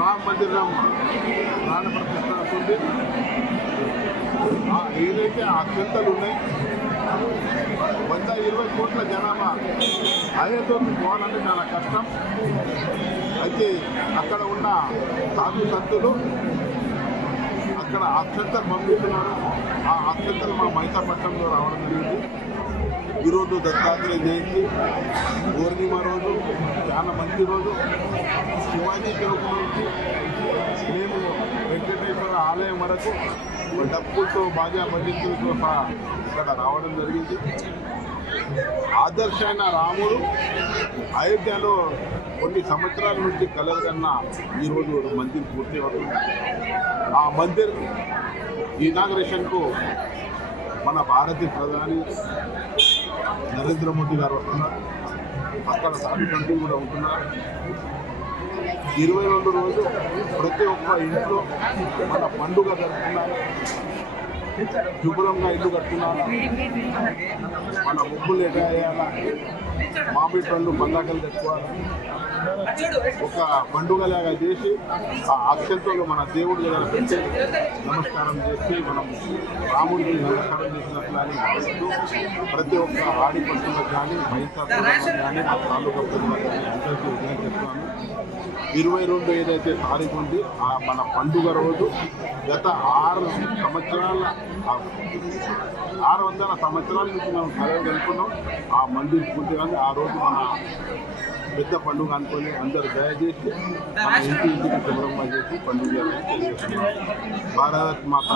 రామ మందిరం ప్రాణ ప్రతిష్ట అవుతుంది ఏదైతే ఆ అత్యంతలు ఉన్నాయి వంద ఇరవై కోట్ల జనాభా అదేతో పోవాలంటే చాలా కష్టం. అయితే అక్కడ ఉన్న సాధు సంతులు అక్కడ అక్షంతలు పంపిస్తున్నారు. ఆ అక్షంతలు మా మైతాపట్నంలో రావడం జరిగింది. ఈరోజు దత్తాత్రేయ జయంతి పూర్ణిమ రోజు చాలా మంచి రోజు. శివాజీ చౌక్ నుంచి మేము వెంకటేశ్వర ఆలయం వరకు డప్పులతో బాజా భజంతులతో సహా ఇక్కడ రావడం జరిగింది. ఆదర్శైన రాముడు అయోధ్యలో కొన్ని సంవత్సరాల నుంచి కలగన్న ఈరోజు మందిర్ పూర్తి అవుతుంది ఆ మందిర్ ఇనాగ్రేషన్కు మన భారతీయ ప్రధాని నరేంద్ర మోదీ గారు వస్తున్నారు. అక్కడ సాధు కంటూ కూడా ఉంటున్నారు. ఇరవై రెండు రోజులు ప్రతి ఒక్క ఇంట్లో మన పండుగ జరుపుకున్నారు శుభ్రంగా ఇల్లు కట్టుకున్నారు మన ముగ్గులు ఎట మామిడి పండ్లు పందాకలు తెచ్చుకోవాలి ఒక పండుగలాగా చేసి ఆ అక్షంతో మన దేవుడి దగ్గర పెట్టి నమస్కారం చేసి మనం రాముడికి నమస్కారం చేసినట్లు అని భావిస్తూ ప్రతి ఒక్క ఆడి పట్టులకు కానీ మైసా కానీ మా తాలూకా అందరికీ చెప్తున్నాను ఇరవై రెండు ఏదైతే తారీఖు ఉంది ఆ మన పండుగ రోజు గత ఆరు సంవత్సరాల ఆరు వందల సంవత్సరాల నుంచి మనం కలగలుగుతున్నాం ఆ మందిర్ పూర్తిగా ఆ రోజు మన పెద్ద పండుగ అనుకొని అందరూ దయచేసి మన ఇంటి ఇంటికి శుభ్రంగా చేసి పండుగ తెలియజేస్తున్నాం భారత్ మాత